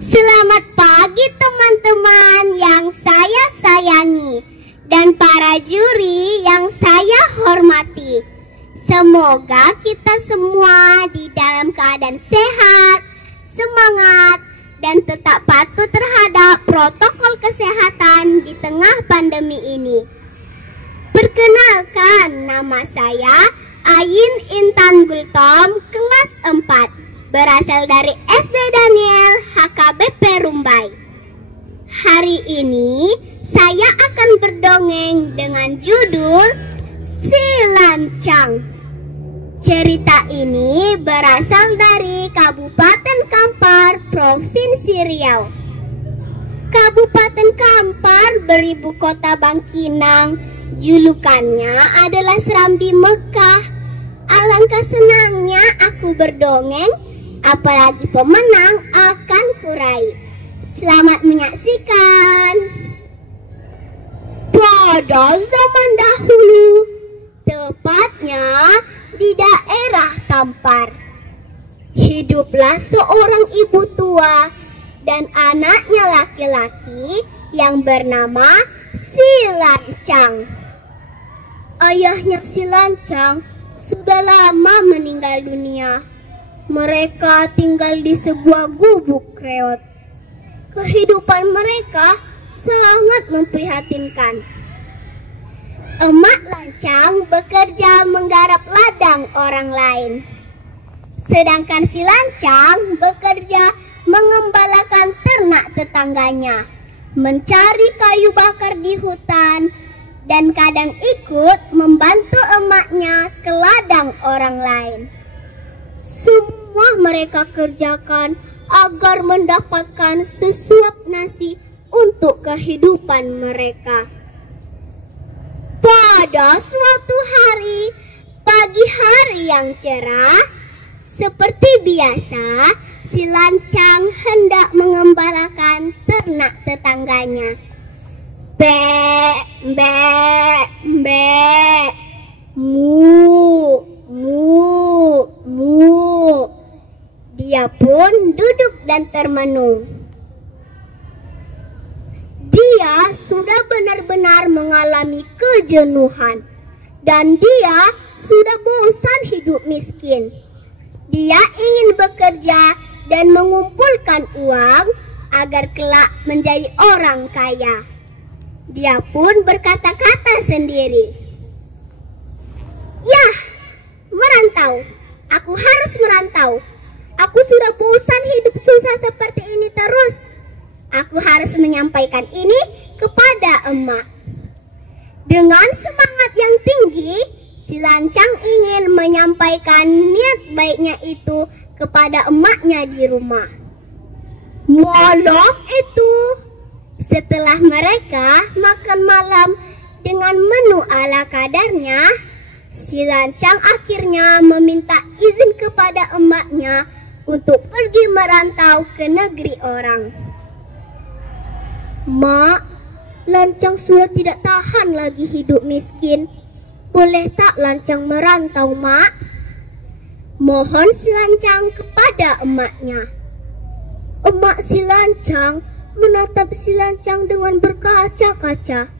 Selamat pagi teman-teman yang saya sayangi dan para juri yang saya hormati. Semoga kita semua di dalam keadaan sehat, semangat, dan tetap patuh terhadap protokol kesehatan di tengah pandemi ini. Perkenalkan, nama saya Ayin Intan Gultom, kelas 4. Berasal dari SD Daniel HKBP Rumbai. Hari ini saya akan berdongeng dengan judul Si Lancang. Cerita ini berasal dari Kabupaten Kampar, Provinsi Riau. Kabupaten Kampar beribu kota Bangkinang. Julukannya adalah Serambi Mekah. Alangkah senangnya aku berdongeng, apalagi pemenang akan kurai. Selamat menyaksikan. Pada zaman dahulu, tepatnya di daerah Kampar, hiduplah seorang ibu tua dan anaknya laki-laki yang bernama Si Lancang. Ayahnya Si Lancang sudah lama meninggal dunia. Mereka tinggal di sebuah gubuk reot. Kehidupan mereka sangat memprihatinkan. Emak Lancang bekerja menggarap ladang orang lain, sedangkan Si Lancang bekerja mengembalakan ternak tetangganya, mencari kayu bakar di hutan, dan kadang ikut membantu emaknya ke ladang orang lain. Semua mereka kerjakan agar mendapatkan sesuap nasi untuk kehidupan mereka. Pada suatu hari, pagi hari yang cerah, seperti biasa, Si Lancang hendak mengembalakan ternak tetangganya. Be, be, be, mu, mu, mu. Dia pun duduk dan termenung. Dia sudah benar-benar mengalami kejenuhan dan dia sudah bosan hidup miskin. Dia ingin bekerja dan mengumpulkan uang agar kelak menjadi orang kaya. Dia pun berkata-kata sendiri, "Yah, merantau. Aku harus merantau. Aku sudah bosan hidup susah seperti ini terus. Aku harus menyampaikan ini kepada emak." Dengan semangat yang tinggi, Si Lancang ingin menyampaikan niat baiknya itu kepada emaknya di rumah. Malam itu, setelah mereka makan malam dengan menu ala kadarnya, Si Lancang akhirnya meminta izin kepada emaknya untuk pergi merantau ke negeri orang. "Mak, Lancang sudah tidak tahan lagi hidup miskin. Boleh tak Lancang merantau, Mak?" Mohon Si Lancang kepada emaknya. Emak Si Lancang menatap Si Lancang dengan berkaca-kaca.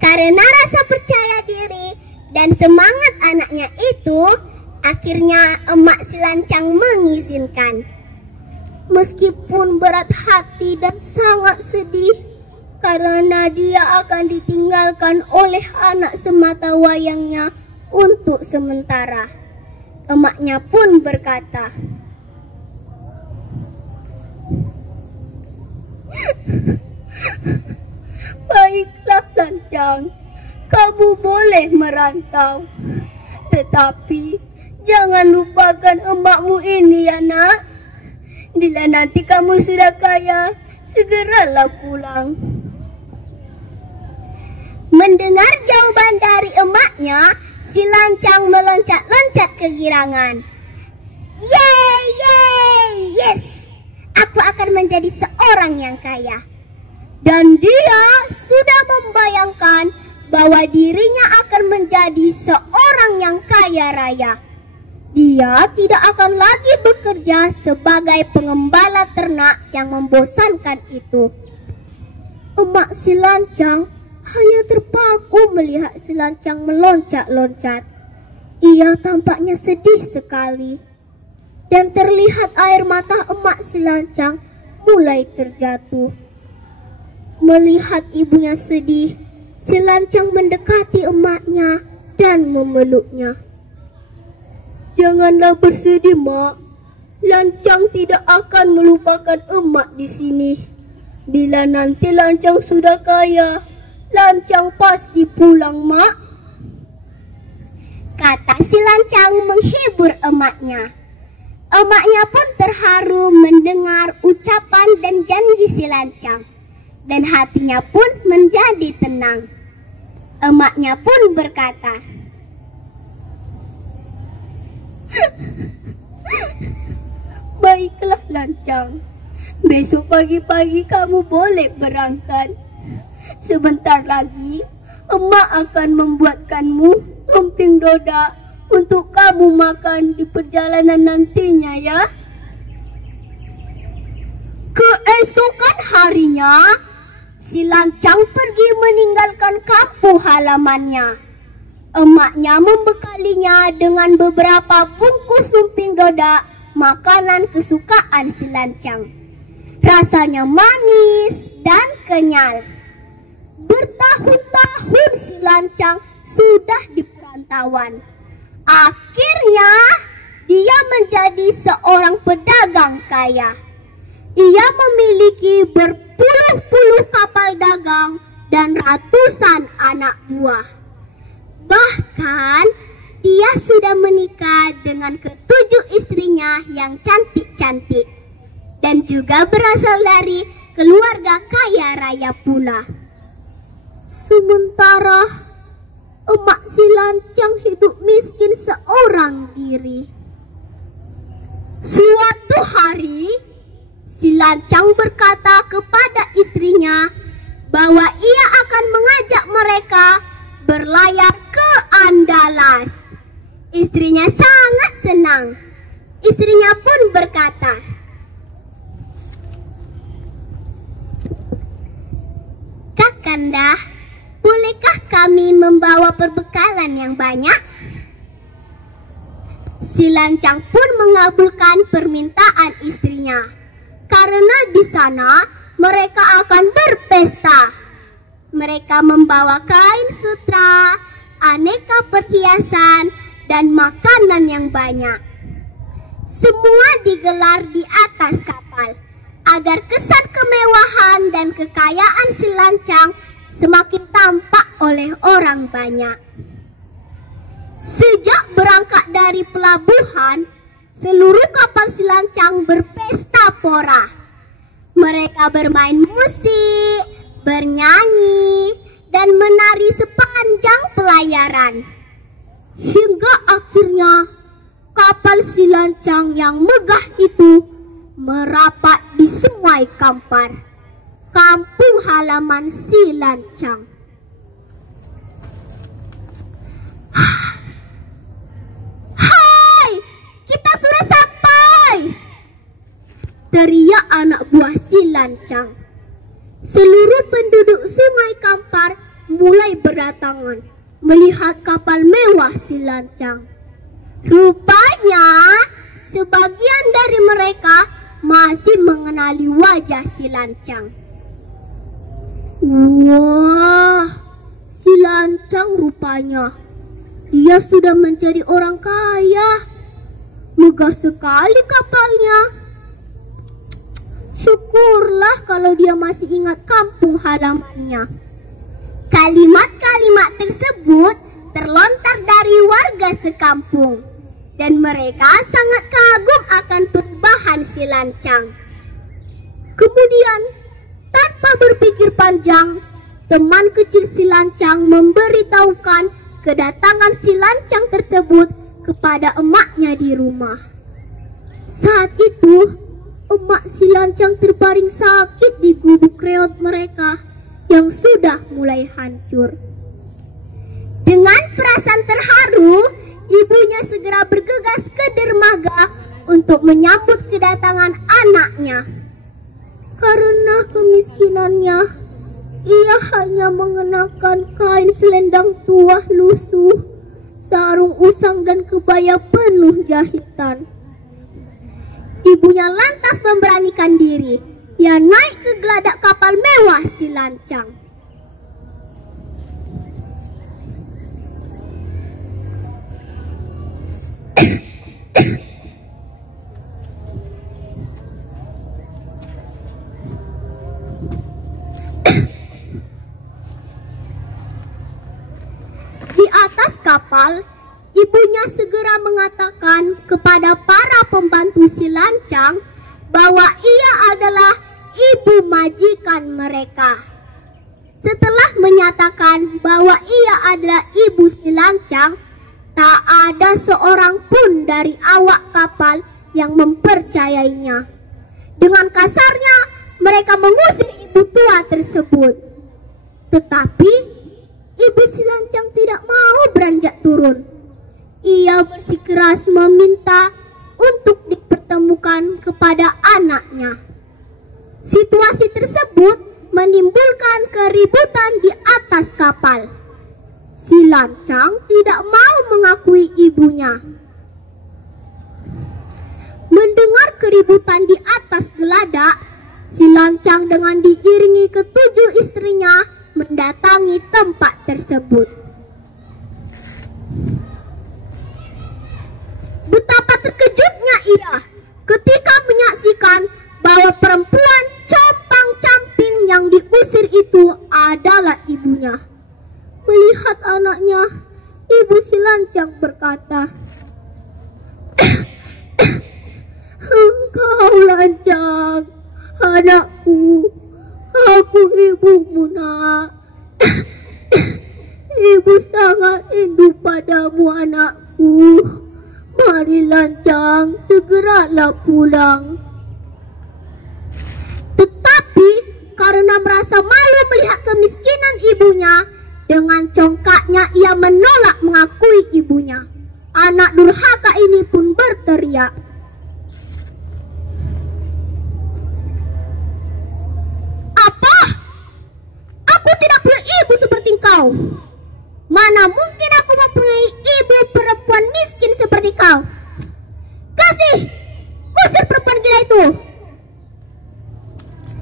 Karena rasa percaya diri dan semangat anaknya itu, akhirnya emak Si Lancang mengizinkan. Meskipun berat hati dan sangat sedih karena dia akan ditinggalkan oleh anak semata wayangnya untuk sementara, emaknya pun berkata, "Baiklah Lancang, kamu boleh merantau. Tetapi jangan lupakan emakmu ini ya nak. Bila nanti kamu sudah kaya, segeralah pulang." Mendengar jawaban dari emaknya, Si Lancang meloncat-loncat kegirangan. "Yeay, yeay, yes! Aku akan menjadi seorang yang kaya." Dan dia sudah membayangkan bahwa dirinya akan menjadi seorang yang kaya raya. Dia tidak akan lagi bekerja bekerja sebagai pengembala ternak yang membosankan itu. Emak si lancang hanya terpaku melihat si lancang meloncat-loncat. Ia tampaknya sedih sekali, dan terlihat air mata emak si lancang mulai terjatuh. Melihat ibunya sedih, si lancang mendekati emaknya dan memeluknya. "Janganlah bersedih, Mak. Lancang tidak akan melupakan emak di sini. Bila nanti lancang sudah kaya, lancang pasti pulang, Mak," kata si lancang menghibur emaknya. Emaknya pun terharu mendengar ucapan dan janji si lancang, dan hatinya pun menjadi tenang. Emaknya pun berkata, "Baiklah lancang, besok pagi-pagi kamu boleh berangkat. Sebentar lagi emak akan membuatkanmu lumping doda untuk kamu makan di perjalanan nantinya ya." Keesokan harinya, si lancang pergi meninggalkan kampung halamannya. Emaknya membekalinya dengan beberapa bungkus lumping doda, makanan kesukaan si lancang. Rasanya manis dan kenyal. Bertahun-tahun si lancang sudah di perantauan. Akhirnya dia menjadi seorang pedagang kaya. Ia memiliki berpuluh-puluh kapal dagang dan ratusan anak buah. Bahkan dia sudah menikah dengan ke-7 istrinya yang cantik-cantik, dan juga berasal dari keluarga kaya raya pula. Sementara emak si lancang hidup miskin seorang diri. Suatu hari, si lancang berkata kepada istrinya bahwa ia akan mengajak mereka berlayar ke Andalas. Istrinya sangat senang. Istrinya pun berkata, "Kakanda, bolehkah kami membawa perbekalan yang banyak?" Si lancang pun mengabulkan permintaan istrinya, karena di sana mereka akan berpesta. Mereka membawa kain sutra, aneka perhiasan, dan makanan yang banyak. Semua digelar di atas kapal, agar kesan kemewahan dan kekayaan si lancang semakin tampak oleh orang banyak. Sejak berangkat dari pelabuhan, seluruh kapal si lancang berpesta pora. Mereka bermain musik, bernyanyi, dan menari sepanjang pelayaran. Hingga akhirnya kapal si lancang yang megah itu merapat di Sungai Kampar, kampung halaman si lancang. "Hai, kita sudah sampai!" teriak anak buah si lancang. Seluruh penduduk Sungai Kampar mulai berdatangan melihat kapal mewah si lancang. Rupanya sebagian dari mereka masih mengenali wajah si lancang. Wah, si lancang rupanya dia sudah menjadi orang kaya. Megah sekali kapalnya. Syukurlah kalau dia masih ingat kampung halamannya. Kalimat-kalimat tersebut terlontar dari warga sekampung, dan mereka sangat kagum akan perubahan si lancang. Kemudian, tanpa berpikir panjang, teman kecil si lancang memberitahukan kedatangan si lancang tersebut kepada emaknya di rumah. Saat itu, emak si lancang terbaring sakit di gubuk reot mereka yang sudah mulai hancur. Dengan perasaan terharu, ibunya segera bergegas ke dermaga untuk menyambut kedatangan anaknya. Karena kemiskinannya, ia hanya mengenakan kain selendang tuah lusuh, sarung usang dan kebaya penuh jahitan. Ibunya lantas memberanikan diri. Ia naik ke geladak kapal mewah si lancang. Di atas kapal, ibunya segera mengatakan kepada para pembantu si lancang bahwa ia adalah ibu majikan mereka. Setelah menyatakan bahwa ia adalah ibu si lancang, tak ada seorang pun dari awak kapal yang mempercayainya. Dengan kasarnya, mereka mengusir ibu tua tersebut. Tetapi ibu si lancang tidak mau beranjak turun. Ia bersikeras meminta untuk dipertemukan kepada anaknya. Situasi tersebut menimbulkan keributan di atas kapal. Si lancang tidak mau mengakui ibunya. Mendengar keributan di atas geladak, si lancang dengan diiringi ketujuh istrinya mendatangi tempat tersebut. Betapa terkejutnya ia ketika menyaksikan bahwa perempuan compang-camping yang diusir itu adalah ibunya. Melihat anaknya, ibu si lancang berkata, "Engkau lancang, anakku, aku ibumu nak. Ibu sangat rindu padamu anakku. Mari lancang, segeralah pulang." Tetapi karena merasa malu melihat kemiskinan ibunya, dengan congkaknya ia menolak mengakui ibunya. Anak durhaka ini pun berteriak, "Apa? Aku tidak punya ibu seperti kau. Mana mungkin aku mempunyai ibu perempuan miskin seperti kau. Kasih, usir perempuan gila itu!"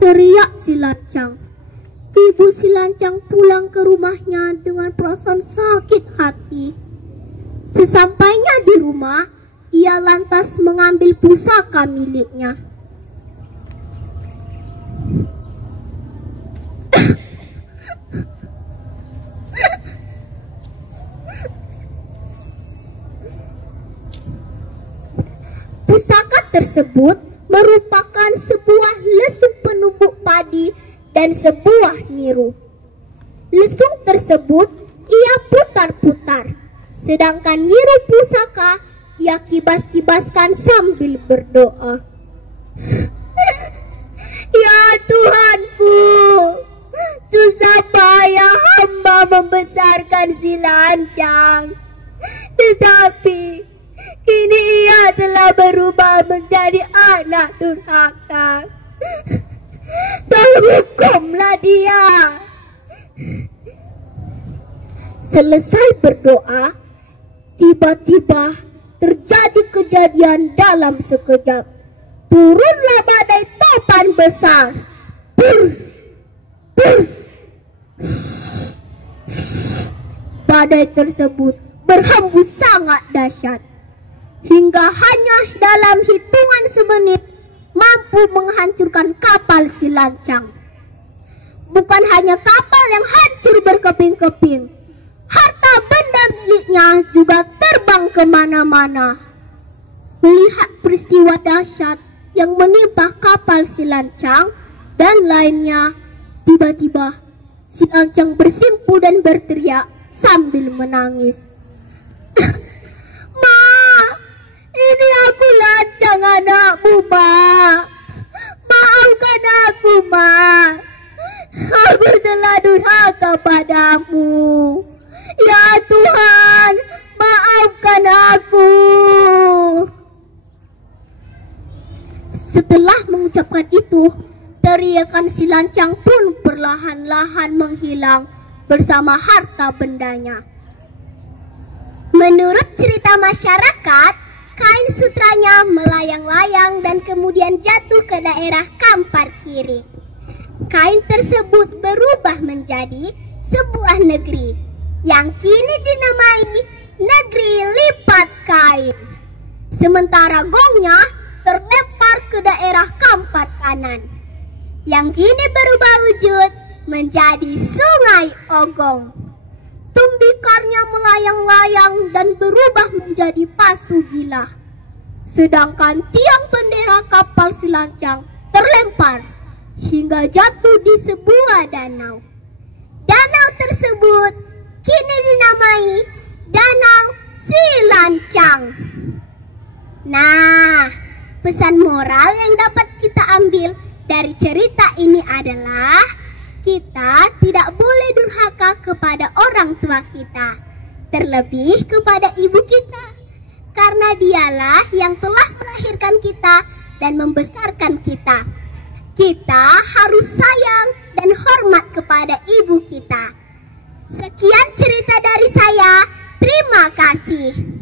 teriak si lancang. Ibu si lancang pulang ke rumahnya dengan perasaan sakit hati. Sesampainya di rumah, ia lantas mengambil pusaka miliknya. Pusaka tersebut merupakan sebuah lesung penumbuk padi dan sebuah niru. Lesung tersebut ia putar-putar, sedangkan niru pusaka ia kibas-kibaskan sambil berdoa. "Ya Tuhanku, susah payah hamba membesarkan si lancang, tetapi kini ia telah berubah menjadi anak durhaka. Tolong hukumlah dia." Selesai berdoa, tiba-tiba terjadi kejadian dalam sekejap. Turunlah badai topan besar. Badai tersebut berhembus sangat dahsyat, hingga hanya dalam hitungan semenit mampu menghancurkan kapal si lancang. Bukan hanya kapal yang hancur berkeping-keping, harta benda miliknya juga terbang kemana-mana. Melihat peristiwa dahsyat yang menimpa kapal si lancang dan lainnya, tiba-tiba si lancang bersimpu dan berteriak sambil menangis, "Ma, ini aku lancang anakmu, Ma. Maafkan aku, Ma. Aku telah durhaka padamu. Ya Tuhan, maafkan aku." Setelah mengucapkan itu, teriakan si lancang pun perlahan-lahan menghilang bersama harta bendanya. Menurut cerita masyarakat, kain sutranya melayang-layang dan kemudian jatuh ke daerah Kampar Kiri. Kain tersebut berubah menjadi sebuah negeri yang kini dinamai Negeri Lipat Kain. Sementara gongnya terlempar ke daerah Kampar Kanan, yang kini berubah wujud menjadi Sungai Ogong. Tumbikarnya melayang-layang dan berubah menjadi Pasu Bilah. Sedangkan tiang bendera kapal selancar terlempar hingga jatuh di sebuah danau. Danau tersebut kini dinamai Danau Silancang. Nah, pesan moral yang dapat kita ambil dari cerita ini adalah kita tidak boleh durhaka kepada orang tua kita, terlebih kepada ibu kita, karena dialah yang telah melahirkan kita dan membesarkan kita. Kita harus sayang dan hormat kepada ibu kita. Sekian cerita dari saya. Terima kasih.